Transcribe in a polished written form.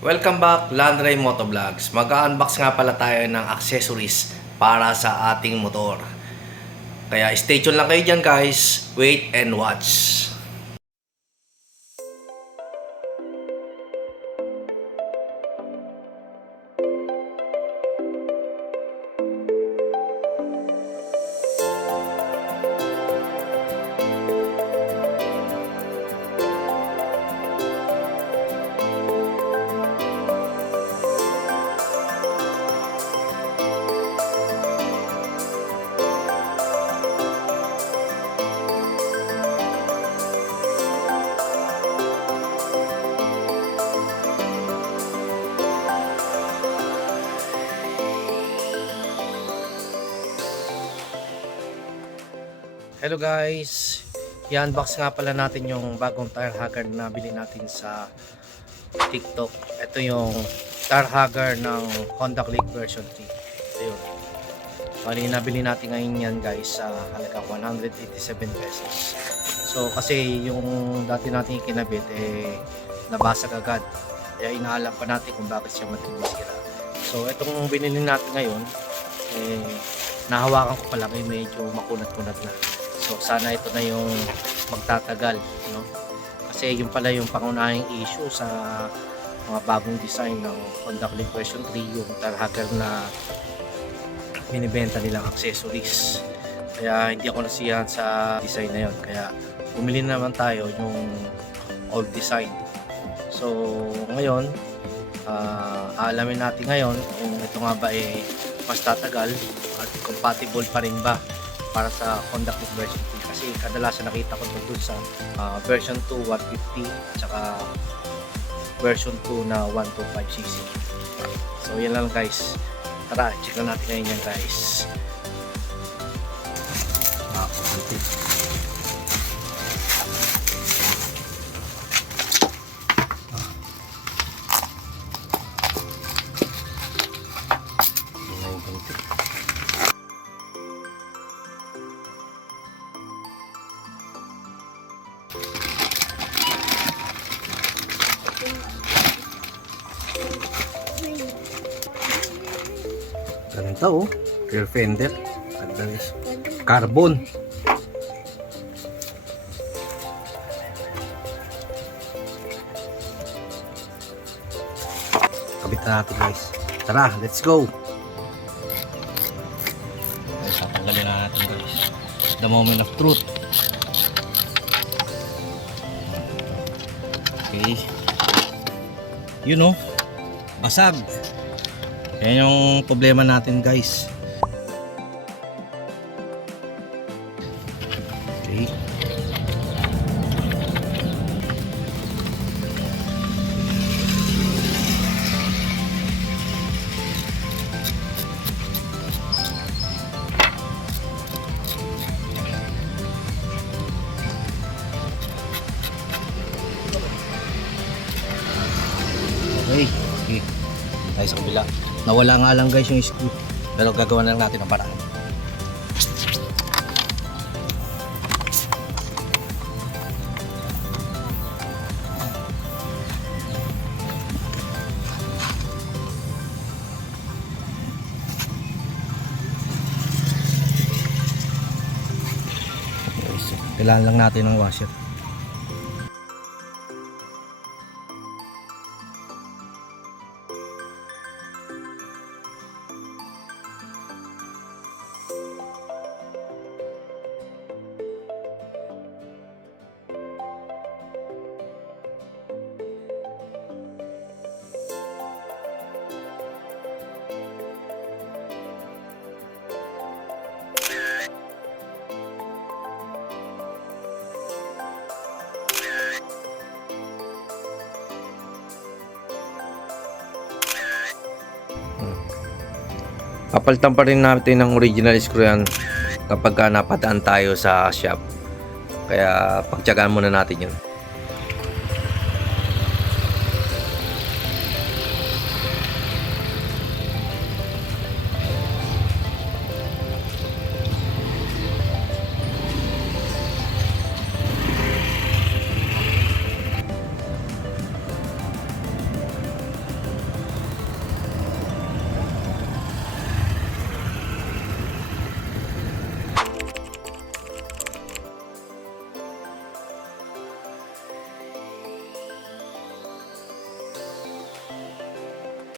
Welcome back, Landray Motovlogs. Mag-unbox nga pala tayo ng accessories para sa ating motor. Kaya stay tuned lang kayo dyan guys. Wait and watch. Hello guys, i-unbox nga pala natin yung bagong tire hugger na nabili natin sa TikTok. Ito yung tire hugger ng Honda Click version 3. Ito yun. Bali, nabili natin ngayon yan guys sa halagang 187 pesos. So kasi yung dati natin ikinabit nabasag agad. Kaya inaalam pa natin kung bakit siya matinisira. So itong binili natin ngayon nahawakan ko pa lang medyo makunat-kunat na. So sana ito na yung magtatagal, no? Kasi yung pala yung pangunahing issue sa mga bagong design ng Honda Click version 3, yung tire hugger na binibenta nilang accessories. Kaya hindi ako nasiyahan sa design na yun. Kaya bumili naman tayo yung old design. So ngayon, alamin natin ngayon kung ito nga ba mas tatagal at compatible pa rin ba para sa Honda Click version 3, kasi kadalasan nakita ko doon sa version 2 150 tsaka version 2 na 125cc. So yan lang guys, tara check na natin ngayon yan guys. Ganito oh, rear fender, carbon. Kabit na natin guys. Tara, let's go. Tatanggalin na natin guys. The moment of truth. Okay. You know, basag. Yan yung problema natin guys. Okay. Okay. Okay. Tayo sa kabila. Nawala nga lang guys yung screw, pero gagawa na lang natin ang paraan. Kailangan lang natin ng washer. Papalitan pa rin natin ng original screw yan kapag napadaan tayo sa shop. Kaya pagtiyagaan muna natin yun.